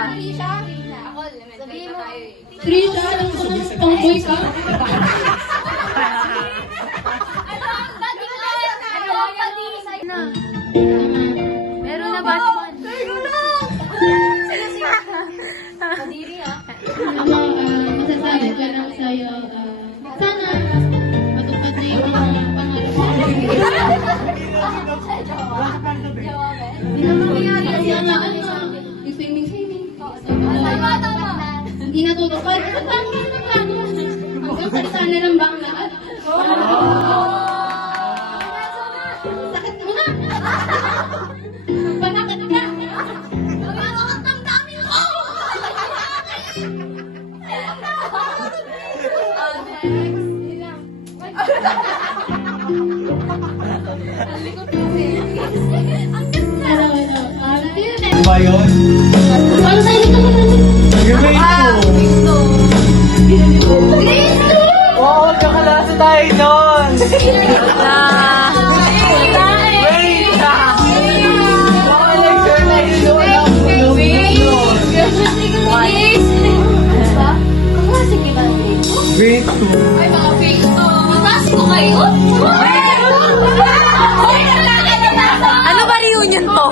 Ako, elementary na tayo eh. Trisha, alam ko naman pang-boy ka. Meron na Batman. Kadiri ha. Ako, masasabi ko lang sa'yo, sana matupad na yung mga pangarap mo. Hindi naman nangyari kasi ang yung swimming. Hindi natutupad. Paano hanggang salita na lang ba ang lahat? Sakit mo na! Panakit ka! Ba yun? Paano sa'yo ito naman? Grade 2! Oo, kakalasa tayo nun! Wait! Grade 2. Ay, mga fake to. Mataas ko kayo? Ano ba reunion to?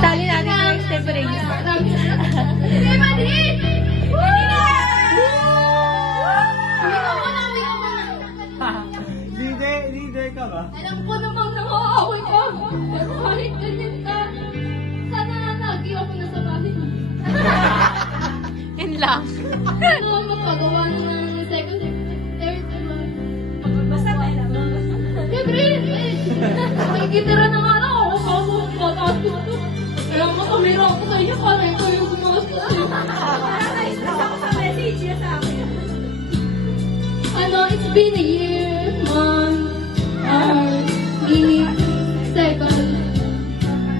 Tali natin ang extemporaneous. Leader ka ba? Alam ko namang nangaaway ka. Pero kahit ganyan ka, sana lagi ako nasa bahay. Yun lang. Ano ang mapagawa ng second, third, basta tayo na. Siyempre, may gitara na nga lang ako. Kaso, mataas ko ito. Kaya makamira ako sa inyo para ikaw yung gumastos sa'yo. Ano, it's been a year, month, hour, minute, second,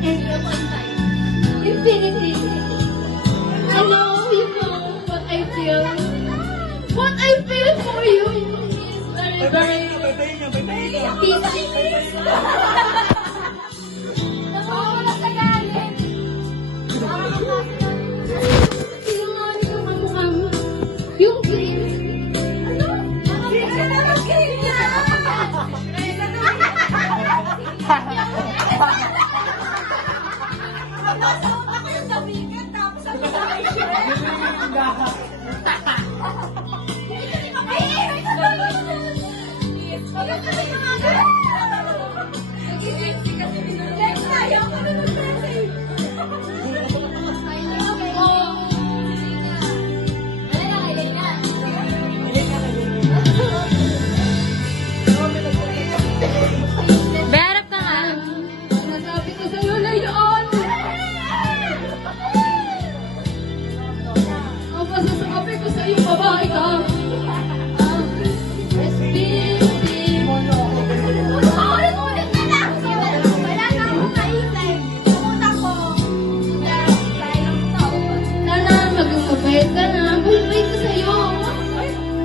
and infinity. I know you know what I feel. What I feel for you is very, very peaceful. Nakawala sa galit. Sinungaling yung mga mukha mo. Yung green. Ano? Green na naman, green na! Ako yung damigan, tapos ano sa akin? Beharap ka nga. Nasabi ko sa'yo na yun! Ang masasabi ko sa'yo, babae ka! Ulit na lang! Wala na akong maisip! Umutak ko! Sana maging mabait ka na. Mabait ko sa'yo!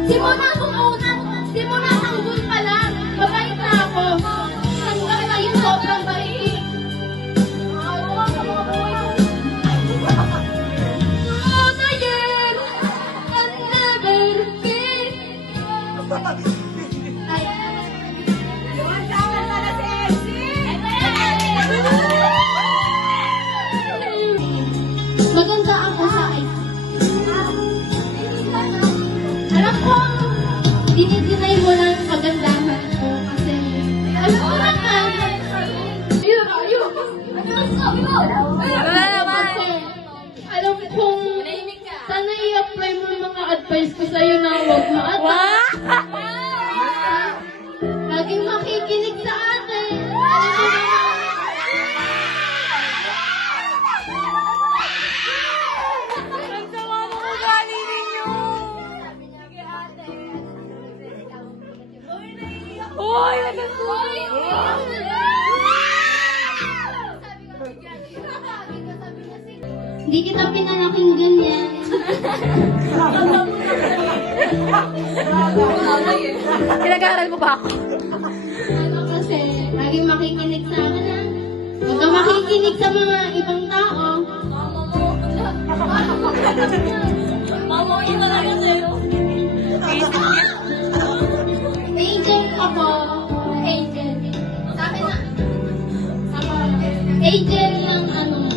Simula akong una! Simula tanggol pa lang! Mabait na ako! Hanggang ngayon sobrang bait! Maganda ako sa IT. Alam ko, dinidinay mo lang ang kagandahan ko kasi alam ko naman. Ayun. Ano ang sabi mo? Wala naman. Alam kong sana i-apply mo yung mga advice ko sa'yo na huwag maatake. Laging makikinig sa atin. Ang sama mo ugali ninyo. Uy, nagkasulit. Hindi kita pinalaking ganyan. Pinag-aaral mo ba ako? Ano kasi, laging makikinig sa akin ha. Huwag ka makikinig sa mga ibang tao. Mama, yun talaga sa'yo. Angel ako. Angel. Sabi na. Angel ng ano.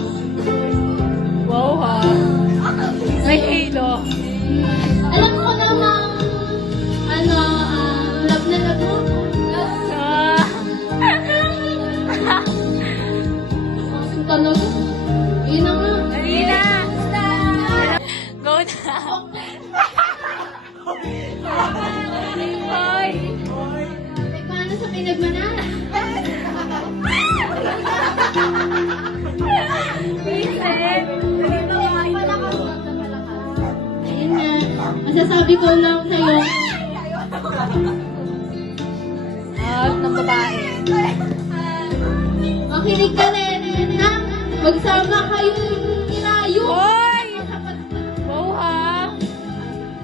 Wow, ha? May halo. Alam ko namang ano, love na love mo. Ah. Asin ka lang. Yun na nga. Dali na. Go na. Hoy. Eh, paano sa pinagmanala? Vincent. Ayun nga. Masasabi ko lang sa'yo. Out ng babae. Makinig ka rin na. Magsama kayong nilayo. Hoy! Wow, ha?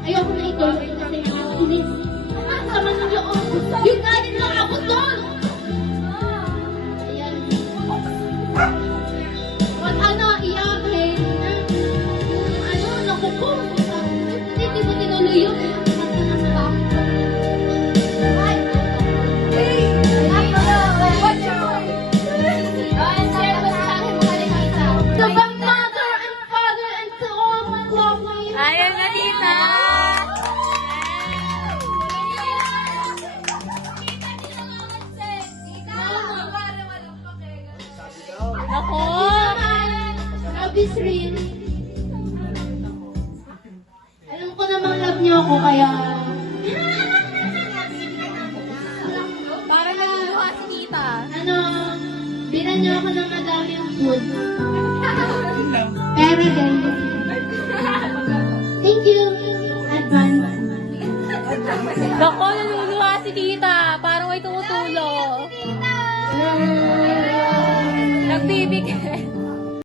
Ayoko na ito. Kasi inis. Sama ng loob. Yun nga din lang ako doon. Ayan. At ano, iyakin. Ano, naku ko. Hindi mo tinuloy yun. To my mother and father and to all my lovely Ayan na, tita. Nako. Love is real. Alam ko namang love niyo ako, kaya... Para naluluha si tita. Ano, bilan niyo ako ng madaming food. Pero guys, thank you. Advance. Nako, naluluha si tita. Parang may tumutulo. Nagbibigay.